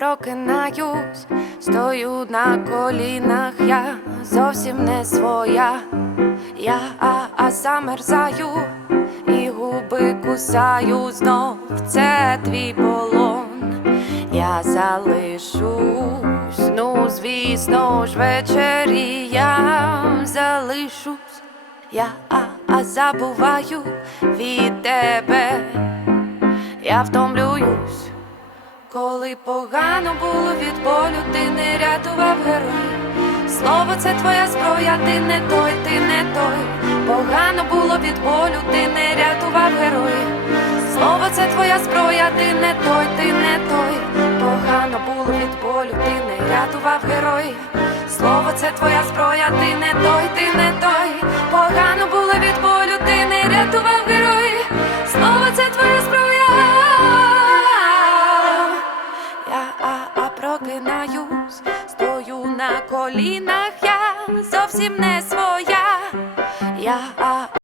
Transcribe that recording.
прокинаюсь, стою на колінах, я зовсім не своя. Я а, а замерзаю і губи кусаю знов це твій полон. Я залишусь, ну звісно ж ввечері я залишусь. Я а, а забуваю від тебе. Я втомлююсь, коли погано було від болю, ти не рятував герой. Слово це твоя зброя, ти не той, ти не той. Погано було від болю, ти не рятував герой. Слово це твоя зброя, ти не той, ти не той. Погано було від болю, ти не рятував герой. Слово це твоя зброя, ти не той, ти не той. Погано було від болю, ти не рятував герой. Слово це твоя зброя. Прокинаюсь, стою на колінах, я зовсім не своя. Я